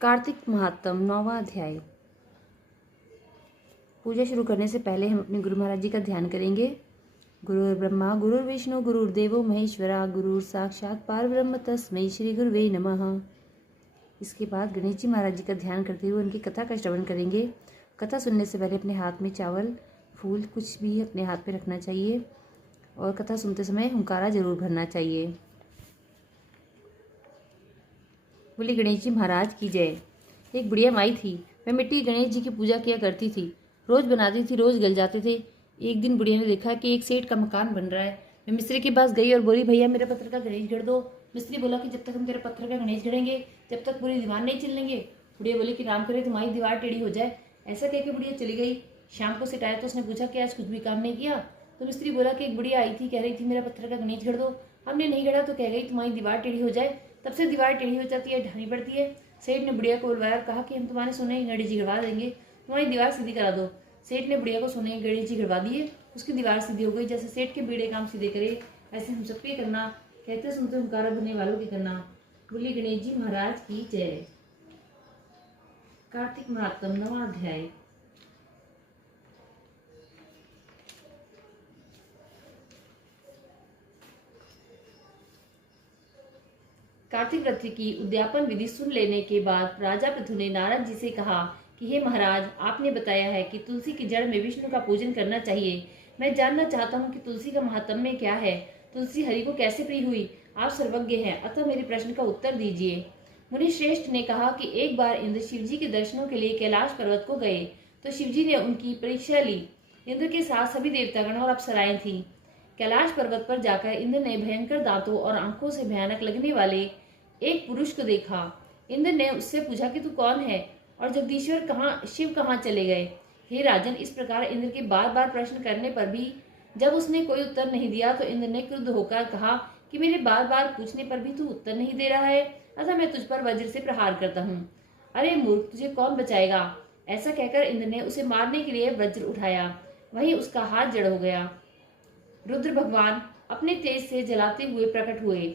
कार्तिक महात्म 9वां अध्याय। पूजा शुरू करने से पहले हम अपने गुरु महाराज जी का ध्यान करेंगे। गुरुर् ब्रह्मा गुरुर्विष्णु गुरुर्देवो महेश्वरा गुरुर् साक्षात परब्रह्म तस्मै श्री गुरुवे नमः। इसके बाद गणेश जी महाराज जी का ध्यान करते हुए उनकी कथा का श्रवण करेंगे। कथा सुनने से पहले अपने हाथ में चावल फूल कुछ भी अपने हाथ पे रखना चाहिए और कथा सुनते समय हुंकारा जरूर भरना चाहिए। बोली गणेश जी महाराज की जय। एक बुढ़िया माई थी। वह मिट्टी गणेश जी की पूजा किया करती थी। रोज बनाती थी, रोज गल जाते थे। एक दिन बुढ़िया ने देखा कि एक सेठ का मकान बन रहा है। वह मिस्त्री के पास गई और बोली, भैया मेरे पत्थर का गणेश गढ़ दो। मिस्त्री बोला कि जब तक हम तेरे पत्थर का गणेश गढ़ेंगे जब तक पूरी दीवार नहीं चल लेंगे। बुढ़िया बोली कि राम करे तुम्हारी दीवार टेढ़ी हो जाए। ऐसा कहकर बुढ़िया चली गई। शाम को सेठ आया तो उसने पूछा कि आज कुछ भी काम नहीं किया। तो मिस्त्री बोला कि एक बुढ़िया आई थी, कह रही थी मेरा पत्थर का गणेश गढ़ दो। हमने नहीं गढ़ा तो कह गई तुम्हारी दीवार टेढ़ी हो जाए। तब से दीवार टेढ़ी हो जाती है, ढानी पड़ती है। सेठ ने बुढ़िया को बुलवाया और कहा कि हम तुम्हारे सोने की गणेश जी गढ़वा देंगे, तुम्हारी दीवार सीधी करा दो। सेठ ने बुढ़िया को सोने की गणेश जी गढ़वा दिए। उसकी दीवार सीधी हो गई। जैसे सेठ के बीड़े काम सीधे करे ऐसे हम सबके करना। कहते सुनते हुंकारा भरने वालों के करना। बोली गणेश जी महाराज की जय। कार्तिक महात्म 9वां अध्याय। कार्तिक व्रत की उद्यापन विधि सुन लेने के बाद राजा पृथु ने नारद जी से कहा कि हे महाराज, आपने बताया है कि तुलसी की जड़ में विष्णु का पूजन करना चाहिए। मैं जानना चाहता हूँ कि तुलसी का महात्म्य क्या है। तुलसी हरि को कैसे प्रिय हुई? आप सर्वज्ञ हैं, अतः मेरे प्रश्न का उत्तर दीजिए। मुनि श्रेष्ठ ने कहा कि एक बार इंद्र शिव जी के दर्शनों के लिए कैलाश पर्वत को गए तो शिव जी ने उनकी परीक्षा ली। इंद्र के साथ सभी देवतागण और अप्सराएं थीं। कैलाश पर्वत पर जाकर इंद्र ने भयंकर दांतों और आंखों से भयानक लगने वाले एक पुरुष को देखा। इंद्र ने उससे पूछा कि तू कौन है और जगदीश्वर कहाँ, शिव कहाँ चले गए? हे राजन, इस प्रकार इंद्र के बार बार प्रश्न करने पर भी जब उसने कोई उत्तर नहीं दिया तो इंद्र ने क्रुद्ध होकर कहा कि मेरे बार बार पूछने पर भी तू उत्तर नहीं दे रहा है, अतः मैं तुझ पर वज्र से प्रहार करता हूँ। अरे मूर्ख, तुझे कौन बचाएगा? ऐसा कहकर इंद्र ने उसे मारने के लिए वज्र उठाया। वहीं उसका हाथ जड़ हो गया। रुद्र भगवान अपने तेज से जलाते हुए प्रकट हुए।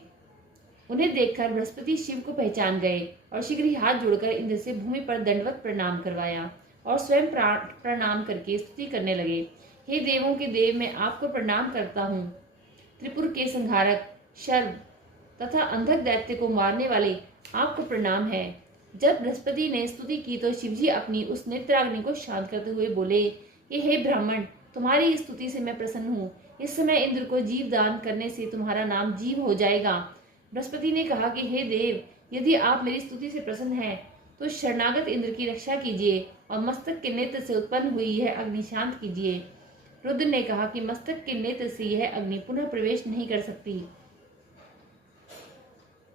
उन्हें देखकर बृहस्पति शिव को पहचान गए और शीघ्र ही हाथ जोड़कर इंद्र से भूमि पर दंडवत प्रणाम करवाया और स्वयं प्रणाम करके स्तुति करने लगे। हे देवों के देव, मैं आपको प्रणाम करता हूँ। त्रिपुर के संहारक, शर्व तथा अंधक दैत्य को मारने वाले आपको प्रणाम है। जब बृहस्पति ने स्तुति की तो शिवजी अपनी उस नेत्राग्नि को शांत करते हुए बोले, हे ब्राह्मण, तुम्हारी स्तुति से मैं प्रसन्न हूँ। इस समय इंद्र को जीव दान करने से तुम्हारा नाम जीव हो जाएगा। बृहस्पति ने कहा कि हे देव, यदि आप मेरी स्तुति से प्रसन्न हैं तो शरणागत इंद्र की रक्षा कीजिए और मस्तक के नेत्र से उत्पन्न हुई यह अग्नि शांत कीजिए। रुद्र ने कहा कि मस्तक के नेत्र से यह अग्नि पुनः प्रवेश नहीं कर सकती,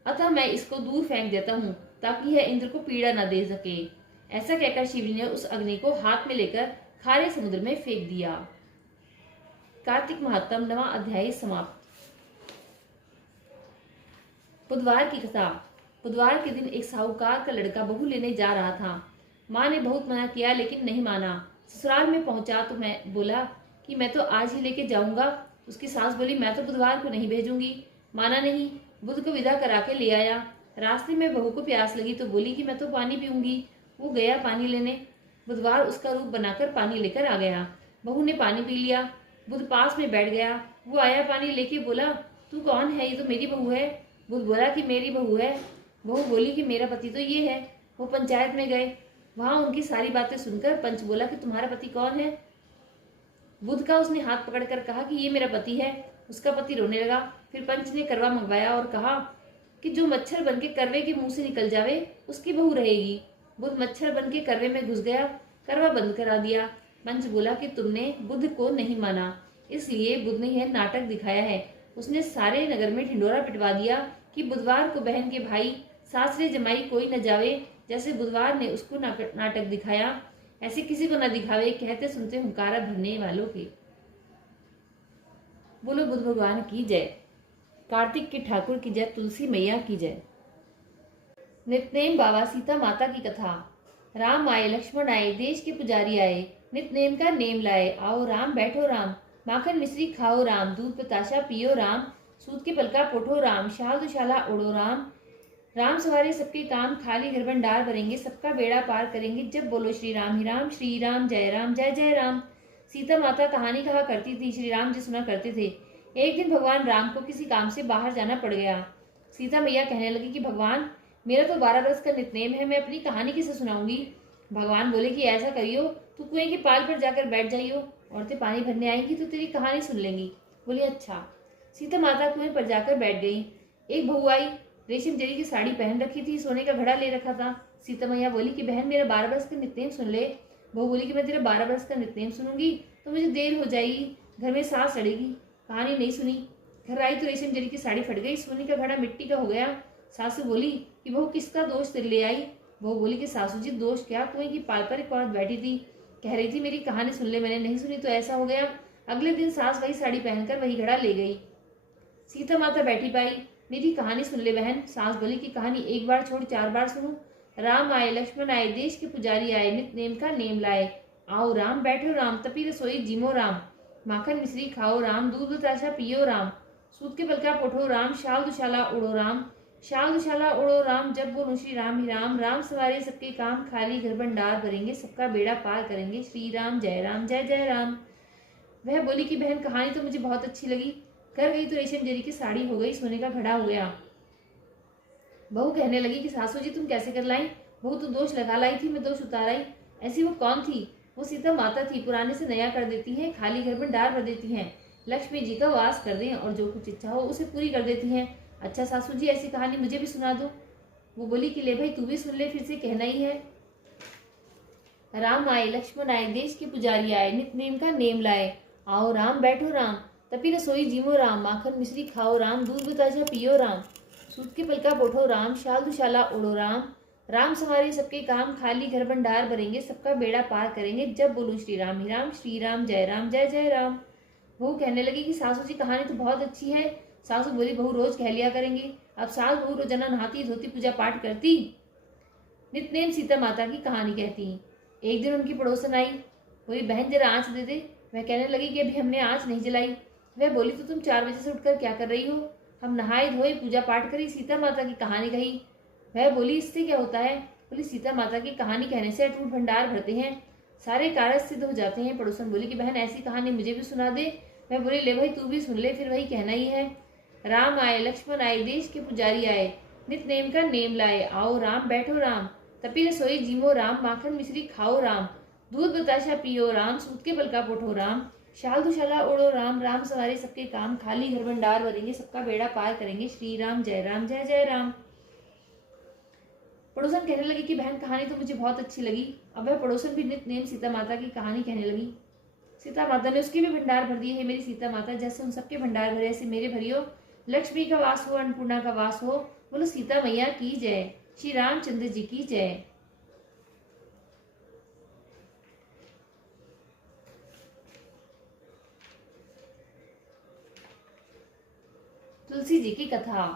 अतः मैं इसको दूर फेंक देता हूँ ताकि यह इंद्र को पीड़ा न दे सके। ऐसा कहकर शिव ने उस अग्नि को हाथ में लेकर खारे समुद्र में फेंक दिया। कार्तिक महात्म 9वां अध्याय समाप्त। बुधवार की कथा। बुधवार के दिन एक साहूकार का लड़का बहू लेने जा रहा था। माँ ने बहुत मना किया लेकिन नहीं माना। ससुराल में पहुंचा तो मैं बोला कि मैं तो आज ही लेके जाऊंगा। उसकी सास बोली मैं तो बुधवार को नहीं भेजूंगी। माना नहीं। बुध को विदा करा के ले आया। रास्ते में बहू को प्यास लगी तो बोली कि मैं तो पानी पीऊंगी। वो गया पानी लेने। बुधवार उसका रूप बनाकर पानी लेकर आ गया। बहू ने पानी पी लिया। बुध पास में बैठ गया। वो आया पानी लेके, बोला तू कौन है? ये तो मेरी बहू है। बुध बोला कि मेरी बहू है। बहू बोली कि मेरा पति तो ये है। वो पंचायत में गए। वहां उनकी सारी बातें सुनकर पंच बोला कि तुम्हारा पति कौन है? बुध का उसने हाथ पकड़कर कहा कि ये मेरा पति है। उसका पति रोने लगा। फिर पंच ने करवा मंगवाया और कहा कि जो मच्छर बन के करवे के मुंह से निकल जावे उसकी बहू रहेगी। बुध मच्छर बन के करवे में घुस गया। करवा बंद करा दिया। पंच बोला कि तुमने बुध को नहीं माना, इसलिए बुध ने यह नाटक दिखाया है। उसने सारे नगर में ढिंडोरा पिटवा दिया कि बुधवार को बहन के भाई सासरे जमाई कोई न जावे। जैसे बुधवार ने उसको नाटक दिखाया ऐसे किसी को न दिखावे। कहते सुनते हुंकारा भरने वालों के। बोलो बुध भगवान की जय। कार्तिक के ठाकुर की जय। तुलसी मैया की जय। नितनेम बाबा सीता माता की कथा। राम आए, लक्ष्मण आए, देश के पुजारी आए, नितनेम का नेम लाए। आओ राम, बैठो राम, माखन मिश्री खाओ राम, दूध बताशा पियो राम, सूत के पलका पोठो राम, शाल दुशाला ओढ़ो राम, राम सवारे सबके काम, खाली घर भंडार भरेंगे, सबका बेड़ा पार करेंगे, जब बोलो श्री राम ही राम, श्री राम जय जय राम। सीता माता कहानी कहा करती थी, श्री राम जी सुना करते थे। एक दिन भगवान राम को किसी काम से बाहर जाना पड़ गया। सीता मैया कहने लगी कि भगवान, मेरा तो 12 बरस का नितनेम है, मैं अपनी कहानी किसे सुनाऊंगी। भगवान बोले कि ऐसा करियो, तू कुएं के पाल पर जाकर बैठ जाइयो, औरतें पानी भरने आएंगी तो तेरी कहानी सुन लेंगी। बोली अच्छा। सीता माता कुएं पर जाकर बैठ गई। एक बहू आई, रेशम जरी की साड़ी पहन रखी थी, सोने का घड़ा ले रखा था। सीता मैया बोली कि बहन मेरा 12 बरस का नितनेम सुन ले। बहू बोली कि मैं तेरा 12 बरस का नितनेम सुनूंगी तो मुझे देर हो जाएगी, घर में सांस सड़ेगी। कहानी नहीं सुनी। घर आई तो रेशम जरी की साड़ी फट गई, सोने का घड़ा मिट्टी का हो गया। सासू बोली कि बहू किसका दोष तेरे ले आई। बहू बोली कि सासू जी दोष क्या, कुएं की पाल पर एक औरत बैठी थी, कह रही थी मेरी कहानी सुन ले, मैंने नहीं सुनी तो ऐसा हो गया। अगले दिन सास वही साड़ी पहनकर वही घड़ा ले गई। सीता माता बैठी पाई, मेरी कहानी सुन ले बहन। सास बोली कि कहानी एक बार छोड़ 4 बार सुनूं। राम आए लक्ष्मण आए, देश के पुजारी आए, नित नेम का नेम लाए। आओ राम बैठो राम, तपी रसोई जीमो राम, माखन मिश्री खाओ राम, दूध बताशा पियो राम, सूत के पलका पोठो राम, शाल दुशाला उड़ो राम, शाल दुशाला उड़ो राम, जब बोलो श्री राम ही राम। राम सवारे सबके काम, खाली घर भंडार भरेंगे, सबका बेड़ा पार करेंगे, श्री राम जय जय राम। वह बोली कि बहन कहानी तो मुझे बहुत अच्छी लगी। घर गई तो रेशम जरी की साड़ी हो गई, सोने का घड़ा हो गया। बहू कहने लगी कि सासू जी तुम कैसे कर लाई। बहू तो दोष लगा लाई थी, मैं दोष उतार आई। ऐसी वो कौन थी। वो सीता माता थी, पुराने से नया कर देती हैं, खाली घर में डार भर देती हैं, लक्ष्मी जी का वास कर दें और जो कुछ इच्छा हो उसे पूरी कर देती हैं। अच्छा सासू जी ऐसी कहानी मुझे भी सुना दो। वो बोली कि ले भाई तू भी सुन ले, फिर से कहना ही है। राम आए लक्ष्मण आए, देश के पुजारी आए, नित नेम का नेम लाए। आओ राम बैठो राम, तपी रसोई जीमो राम, माखन मिश्री खाओ राम, दूध बताशा पियो राम, सूत के पलका पोठो राम, शाल दुशाला उड़ो राम। राम सवारे सबके काम, खाली घर भंडार भरेंगे, सबका बेड़ा पार करेंगे, जब बोलूं श्री राम ही राम, श्री राम जय राम। बहू कहने लगी कि सासू जी कहानी तो बहुत अच्छी है। सासू बोली बहू रोज कह लिया करेंगे। अब सास बहू रोजाना नहाती धोती पूजा पाठ करती, नित्यनेम सीता माता की कहानी कहती। एक दिन उनकी पड़ोसन आई, बोली बहन जरा आँच दे दे। वह कहने लगी कि अभी हमने आँच नहीं जलाई। वह बोली तो तुम 4 बजे से उठकर क्या कर रही हो। हम नहाए धोए पूजा पाठ करी, सीता माता की कहानी कही। वह बोली इससे क्या होता है। बोली सीता माता की कहानी कहने से अटूट भंडार भरते हैं, सारे कार्य सिद्ध हो जाते हैं। पड़ोसन बोली कि बहन ऐसी कहानी मुझे भी सुना दे। वह बोली ले भाई तू भी सुन ले, फिर वही कहना ही है। राम आए लक्ष्मण आए, देश के पुजारी आए, नित नेम का नेम लाए। आओ राम बैठो राम, तपी रसोई जीमो राम, माखन मिश्री खाओ राम, दूध बताशा पियो राम, सूत के पलका पोठो राम, शाल दुशाला उड़ो राम। राम सवारे सबके काम, खाली घर भंडार भरेंगे, सबका बेड़ा पार करेंगे, श्री राम जय राम। पड़ोसन कहने लगी कि बहन कहानी तो मुझे बहुत अच्छी लगी। अब वह पड़ोसन भी नित नेम सीता माता की कहानी कहने लगी। सीता माता ने उसके भी भंडार भर दिए। है मेरी सीता माता, जैसे उन सबके भंडार भरे ऐसे मेरे भरियो। लक्ष्मी का वास हो, अन्नपूर्णा का वास हो। बोलो सीता मैया की जय, श्री रामचंद्र जी की जय। तुलसी जी की कथा।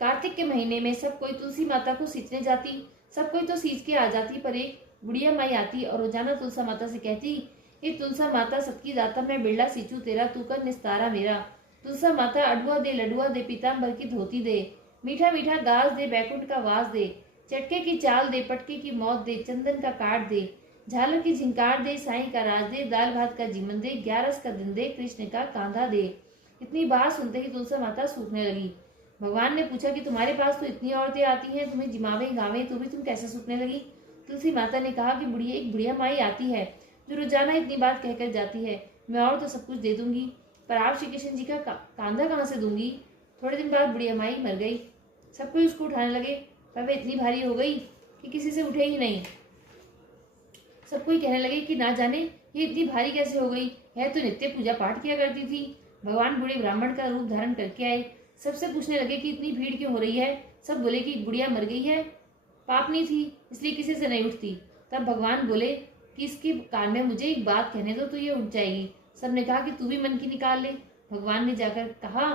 कार्तिक के महीने में सब कोई तुलसी माता को सींचने जाती। सब कोई तो सींच के आ जाती, पर एक बुढ़िया माई आती और रोजाना तुलसा माता से कहती, ये तुलसा माता सबकी दाता, मैं बिरला सींचू तेरा, तू कर निस्तारा मेरा। तुलसा माता अडुआ दे लडुआ दे, पीताम्बर की धोती दे, मीठा मीठा गाज दे, बैकुंठ का वास दे, चटके की चाल दे, पटके की मौत दे, चंदन का काट दे, झालर की झिंकार दे, साईं का राज दे, दाल भात का जीवन दे, 11 का दिन दे, कृष्ण का कांधा दे। इतनी बात सुनते ही तुलसा माता सूखने लगी। भगवान ने पूछा कि तुम्हारे पास तो इतनी औरतें आती हैं, तुम्हें जिमावे गावे, तो भी तुम कैसे सूखने लगी। तुलसी माता ने कहा कि एक बुढ़िया माई आती है जो रोजाना इतनी बात कहकर जाती है। मैं और तो सब कुछ दे दूंगी, पर आप श्री कृष्ण जी का कांधा कहाँ से दूंगी। थोड़े दिन बाद बुढ़िया माई मर गई। सब कोई उसको उठाने लगे, पर वह इतनी भारी हो गई कि किसी से उठे ही नहीं। सब कोई कहने लगे कि ना जाने ये इतनी भारी कैसे हो गई, यह तो नित्य पूजा पाठ किया करती थी। भगवान बूढ़े ब्राह्मण का रूप धारण करके आए। सबसे पूछने लगे कि इतनी भीड़ क्यों हो रही है। सब बोले कि बुढ़िया मर गई है, पापनी थी इसलिए किसी से नहीं उठती। तब भगवान बोले कि इसके कान में मुझे एक बात कहने दो तो ये उठ जाएगी। सबने कहा कि तू भी मन की निकाल ले। भगवान ने जाकर कहा,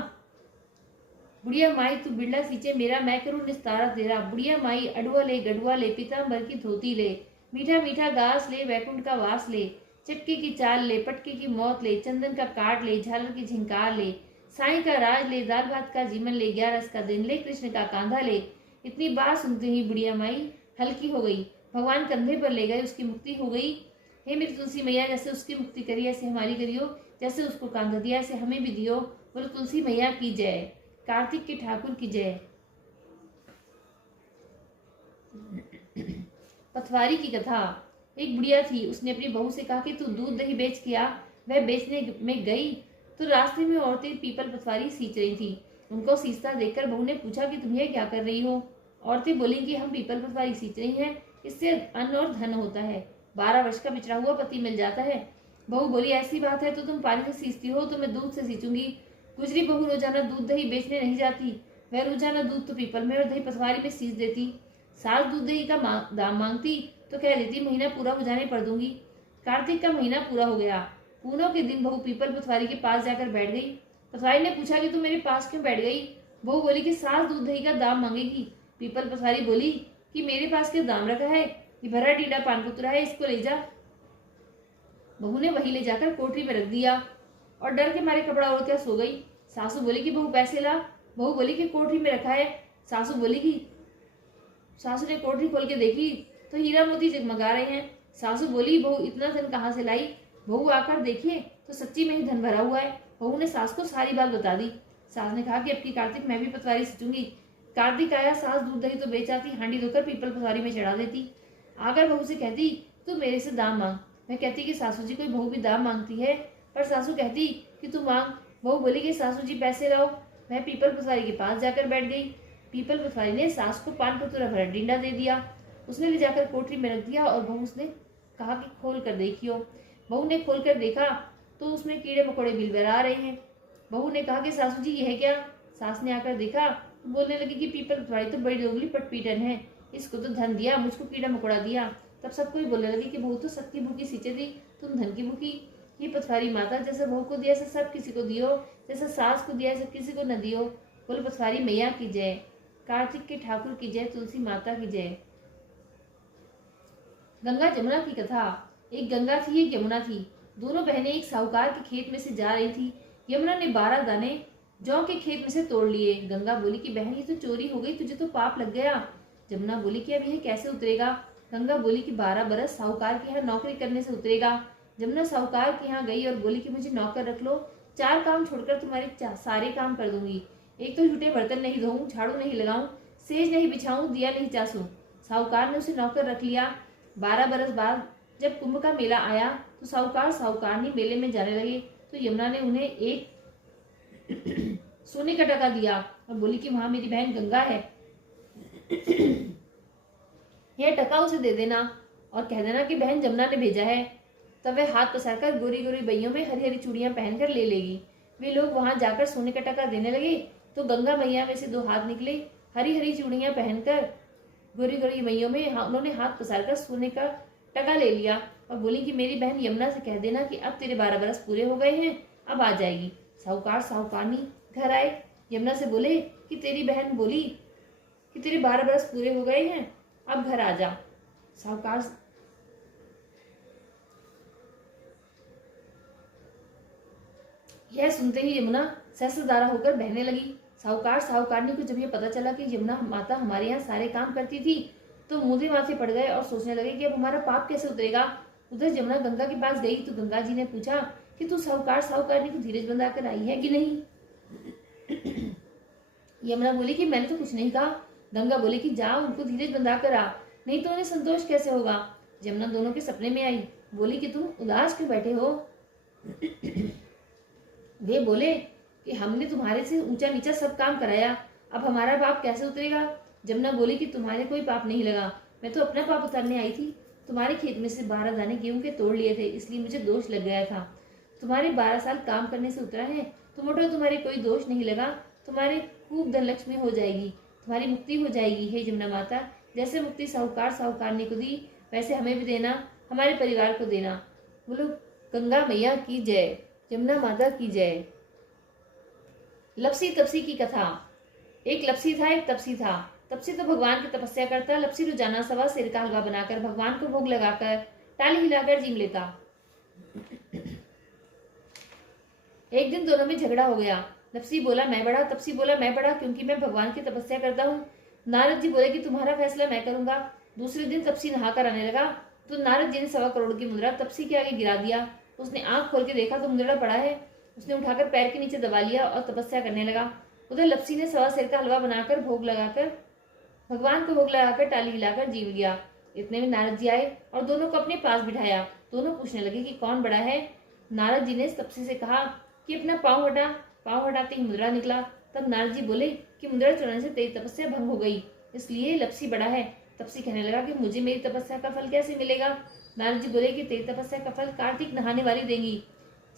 बुढ़िया माई तू बिरला सींचे मेरा, मैं करूँ निस्तारा तेरा। बुढ़िया माई अडुआ ले गडुआ ले, पीताम्बर की धोती ले, मीठा मीठा घास ले, वैकुंठ का वास ले, चटके की चाल ले, पटके की मौत ले, चंदन का काट ले, झालर की झिंकार ले, साईं का राज ले, दाल भात का जीवन ले, 11 का दिन ले, कृष्ण का कांधा ले, इतनी बात सुनते ही बुढ़िया माई हल्की हो गई। भगवान कंधे पर ले गए, उसकी मुक्ति हो गई। हे मेरी तुलसी मैया, जैसे उसकी मुक्ति करी ऐसे हमारी करियो, जैसे उसको कांधा दिया ऐसे हमें भी दियो। बोलो तुलसी मैया की जय, कार्तिक के ठाकुर की जय। पथवारी की कथा। एक बुढ़िया थी, उसने अपनी बहू से कहा कि तू दूध दही बेच के आ। वह बेचने में गई तो रास्ते में औरतें पीपल पथवारी सींच रही थी। उनको सींचता देखकर बहू ने पूछा कि तुम ये क्या कर रही हो। औरतें बोली कि हम पीपल पथवारी सींच रही हैं, इससे अन्न और धन होता है, 12 वर्ष का बिछड़ा हुआ पति मिल जाता है। बहू बोली ऐसी बात है तो तुम पानी से सींचती हो तो मैं दूध से सींचूंगी। गुजरी बहू रोजाना दूध दही बेचने नहीं जाती, वह रोजाना दूध तो पीपल में और दही पथवारी में सींच देती। सास दूध दही का दाम मांगती तो कह देती महीना पूरा हो जाने पर दूंगी। कार्तिक का महीना पूरा हो गया। पूनों के दिन बहू पीपल पथवारी के पास जाकर बैठ गई। पथवारी ने पूछा कि तुम मेरे पास क्यों बैठ गई। बहू बोली कि सास दूध दही का दाम मांगेगी। पीपल पथवारी बोली कि मेरे पास क्या दाम रखा है, ये भरा टीडा पान पुतरा है, इसको ले जा। बहू ने वही ले जाकर कोठरी में रख दिया और डर के मारे कपड़ा ओढ़ कर सो गई। सासू बोली कि बहू पैसे ला। बहू बोली कि कोठरी में रखा है। सासू बोली कि सासू ने कोठरी खोल के देखी तो हीरा मोती जगमगा रहे हैं। सासू बोली बहू इतना धन कहाँ से लाई। बहू आकर देखिए तो सच्ची में ही धन भरा हुआ है। बहू ने सास को सारी बात बता दी। सास ने कहा कि अब की कार्तिक मैं भी पथवारी सींचूंगी। कार्तिक आया, सास दूध दही तो बेच आती, हांडी धोकर पीपल पथवारी में चढ़ा देती। आकर बहू से कहती तू मेरे से दाम मांग। मैं कहती कि सासू जी कोई बहू भी दाम मांगती है, पर सासू कहती कि तू मांग। बहू बोली कि सासू जी पैसे लाओ। मैं पीपल पथवारी के पास जाकर बैठ गई। पीपल पथवारी ने सास को पान कतूरा भरा डींडा दे दिया। उसने ले जाकर कोठरी में रख दिया और बहू उसने कहा कि खोल कर देखियो। बहू ने खोल कर देखा तो उसमें कीड़े मकोड़े बिलबिला रहे हैं। बहू ने कहा कि सासू जी यह क्या। सास ने आकर देखा तो बोलने लगी कि पीपल पथवारी तो बड़ी दोगली पटपीटन है, इसको तो धन दिया, मुझको कीड़ा मकोड़ा दिया। तब सब कोई बोलने लगे कि बहू तो सत्ती भूखी सींचे थी, तुम धन की भूखी। ये पथवारी माता जैसे बहू को दिया ऐसा सब किसी को दियो, जैसा सास को दिया ऐसा किसी को न दियो। बोलो पथवारी मैया की जय, कार्तिक के ठाकुर की जय, तुलसी माता की जय। गंगा जमुना की कथा। एक गंगा थी, एक यमुना थी। दोनों बहनें एक साहूकार के खेत में से जा रही थी। यमुना ने 12 दाने जौ के खेत में से तोड़ लिए। गंगा बोली कि बहन ये तो चोरी हो गई, तुझे तो पाप लग गया। जमुना बोली कि अब यह कैसे उतरेगा। गंगा बोली कि 12 बरस साहूकार के यहाँ नौकरी करने से उतरेगा। जमुना साहूकार के यहाँ गई और बोली कि मुझे नौकर रख लो, 4 काम छोड़कर तुम्हारे सारे काम कर दूंगी। एक तो झूठे बर्तन नहीं धोऊं, झाड़ू नहीं लगाऊं, सेज नहीं बिछाऊं, दिया नहीं चासूं। साहूकार ने उसे नौकर रख लिया। 12 बरस बाद जब कुंभ का मेला आया तो साहूकार साहूकारनी मेले में जाने लगे तो यमुना ने उन्हें एक सोने का टका दिया और बोली कि वहां मेरी बहन गंगा है, यह टका उसे दे देना और कह देना कि बहन जमुना ने भेजा है। तब वह हाथ पसारकर गोरी गोरी बइयों में हरी हरी चूड़ियां पहनकर ले लेगी। वे लोग वहां जाकर सोने का टका देने लगे तो गंगा मैया में से 2 हाथ निकले, हरी हरी चूड़ियां पहनकर गोरी गोरी बइयों में उन्होंने हाथ पसारकर सोने का टका ले लिया और बोली कि मेरी बहन यमुना से कह देना कि अब तेरे 12 बरस पूरे हो गए हैं, अब आ जाएगी। साहूकार साहूकारनी घर आए। यमुना से बोले कि तेरी बहन बोली कि तेरे 12 बरस पूरे हो गए हैं, अब घर आ जा। साहूकार यह सुनते ही यमुना सहस्त्रधारा होकर बहने लगी। साहूकार साहूकारनी को जब यह पता चला कि यमुना माता हमारे यहाँ सारे काम करती थी तो मुंह माथे पड़ गए और सोचने लगे कि अब हमारा पाप कैसे उतरेगा। उधर यमुना गंगा के पास गई तो गंगा जी ने पूछा कि तू साहूकार साहूकारनी को धीरज बंधा कर आई है कि नहीं। यमुना बोली कि मैंने तो कुछ नहीं कहा। गंगा बोली कि जा उनको धीरज बंधा कर आ, नहीं तो उन्हें संतोष कैसे होगा। यमुना दोनों के सपने में आई, बोली कि तुम उदास क्यों बैठे हो। वे बोले कि हमने तुम्हारे से ऊंचा नीचा सब काम कराया, अब हमारा पाप कैसे उतरेगा। जमुना बोली कि तुम्हारे कोई पाप नहीं लगा, मैं तो अपना पाप उतारने आई थी। तुम्हारे खेत में से 12 दाने गेहूं के तोड़ लिए थे, इसलिए मुझे दोष लग गया था। तुम्हारे 12 साल काम करने से उतरा है तो मोटा तुम्हारे कोई दोष नहीं लगा। तुम्हारे खूब धन लक्ष्मी हो जाएगी, तुम्हारी मुक्ति हो जाएगी। हे जमुना माता, जैसे मुक्ति साहूकार साहूकारनी को दी वैसे हमें भी देना, हमारे परिवार को देना। बोलो गंगा मैया की जय, जमुना माता की जय। लपसी तपसी की कथा। एक लपसी था, एक तपसी था। तपसी तो भगवान की तपस्या करता, लपसी रोजाना सवा सिर का हलवा बनाकर भगवान को भोग लगाकर टाली हिलाकर जीम लेता। एक दिन दोनों में झगड़ा हो गया। लपसी बोला मैं बड़ा, तपसी बोला मैं बड़ा, क्योंकि मैं भगवान की तपस्या करता हूँ। नारद जी बोले कि तुम्हारा फैसला मैं करूंगा। दूसरे दिन तपसी नहाकर आने लगा तो नारद जी ने 1.25 करोड़ की मुद्रा तपसी के आगे गिरा दिया। उसने आंख खोल के देखा तो मुद्रा पड़ा है। उसने उठाकर पैर के नीचे दबा लिया और तपस्या करने लगा। उधर लपसी ने 1.25 सेर का हलवा बनाकर भगवान को भोग लगाकर टाली हिलाकर जीव लिया। इतने में नारद जी आए और दोनों को अपने पास बिठाया। दोनों पूछने लगे कि कौन बड़ा है। नारद जी ने तपसी से कहा कि अपना पाँव हटा। पाँव हटाते ही मुद्रा निकला। तब नारद जी बोले कि मुद्रा चुराने से तेरी तपस्या भंग हो गई, इसलिए लपसी बड़ा है। तपसी कहने लगा कि मुझे मेरी तपस्या का फल कैसे मिलेगा। नारद जी बोले कि तेरी तपस्या का फल कार्तिक नहाने वाली देंगी।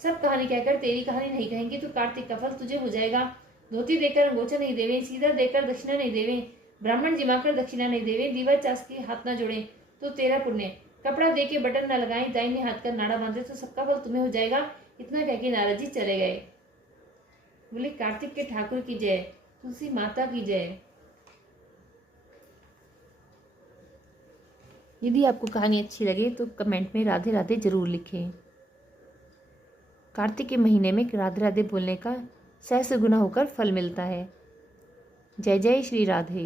सब कहानी कहकर तेरी कहानी नहीं कहेंगी तो कार्तिक का फल तुझे हो जाएगा। धोती देकर अंगोछा नहीं देवे, सीधा देकर दक्षिणा नहीं देवे, ब्राह्मण जिमाकर दक्षिणा नहीं देवे, दीवा चास के हाथ ना जोड़े तो तेरा पुण्य, कपड़ा दे के बटन न लगाए, दाहिने हाथ का नाड़ा बांधे तो सबका फल तुम्हें हो जाएगा। इतना कह के नारद जी चले गए। बोले कार्तिक के ठाकुर की जय, तुलसी माता की जय। यदि आपको कहानी अच्छी लगे तो कमेंट में राधे राधे जरूर लिखें। कार्तिक के महीने में राधे राधे बोलने का सहस्र गुना होकर फल मिलता है। जय जय श्री राधे।